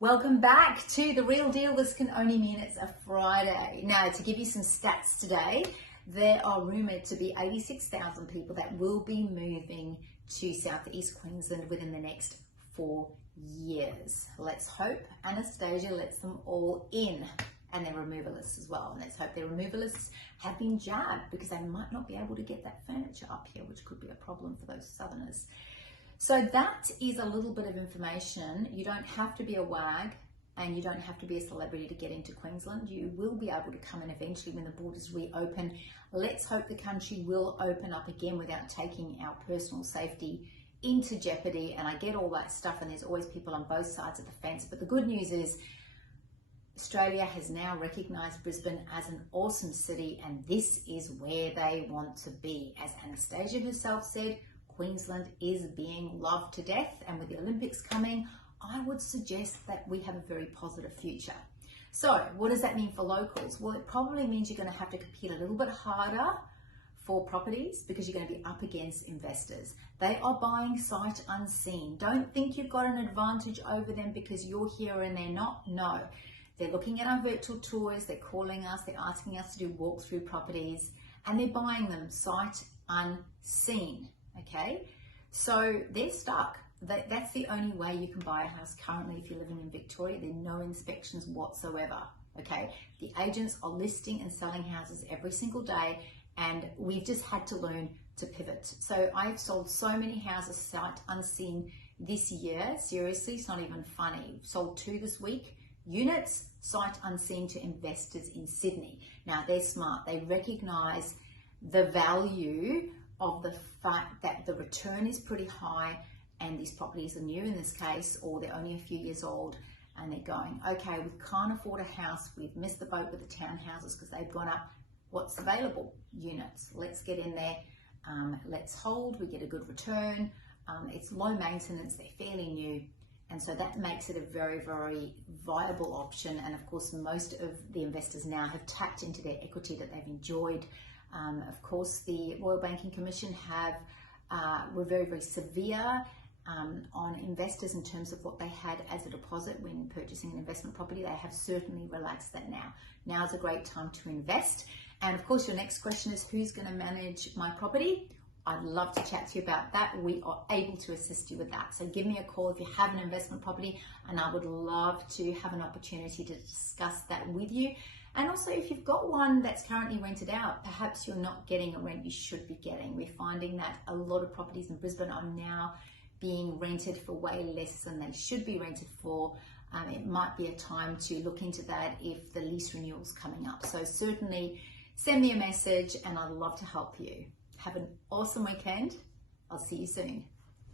Welcome back to The Real Deal. This can only mean it's a Friday. Now, to give you some stats today, there are rumoured to be 86,000 people that will be moving to southeast Queensland within the next 4 years. Let's hope Anastasia lets them all in, and their removalists as well. And let's hope their removalists have been jabbed, because they might not be able to get that furniture up here, which could be a problem for those southerners. So that is a little bit of information. You don't have to be a wag and you don't have to be a celebrity to get into Queensland. You will be able to come in eventually when the borders reopen. Let's hope the country will open up again without taking our personal safety into jeopardy. And I get all that stuff, and there's always people on both sides of the fence. But the good news is Australia has now recognised Brisbane as an awesome city, and this is where they want to be. As Anastasia herself said, Queensland is being loved to death, and with the Olympics coming, I would suggest that we have a very positive future. So what does that mean for locals? Well, it probably means you're going to have to compete a little bit harder for properties, because you're going to be up against investors. They are buying sight unseen. Don't think you've got an advantage over them because you're here and they're not. No, they're looking at our virtual tours, they're calling us, they're asking us to do walkthrough properties, and they're buying them sight unseen. Okay, so they're stuck. That's the only way you can buy a house currently if you're living in Victoria. There are no inspections whatsoever. Okay, the agents are listing and selling houses every single day, and we've just had to learn to pivot. So I've sold so many houses sight unseen this year. Seriously, it's not even funny. Sold 2 this week. Units sight unseen to investors in Sydney. Now they're smart. They recognise the value of the fact that the return is pretty high, and these properties are new in this case, or they're only a few years old, and they're going, okay, we can't afford a house, we've missed the boat with the townhouses because they've gone up. What's available? Units. Let's get in there, let's hold, we get a good return, it's low maintenance, they're fairly new, and so that makes it a very, very viable option. And of course, most of the investors now have tapped into their equity that they've enjoyed. Of course, the Royal Banking Commission were very, very severe on investors in terms of what they had as a deposit when purchasing an investment property. They have certainly relaxed that now. Now is a great time to invest. And of course, your next question is, who's going to manage my property? I'd love to chat to you about that. We are able to assist you with that. So give me a call if you have an investment property, and I would love to have an opportunity to discuss that with you. And also, if you've got one that's currently rented out, perhaps you're not getting a rent you should be getting. We're finding that a lot of properties in Brisbane are now being rented for way less than they should be rented for. It might be a time to look into that if the lease renewal's coming up. So certainly send me a message and I'd love to help you. Have an awesome weekend. I'll see you soon.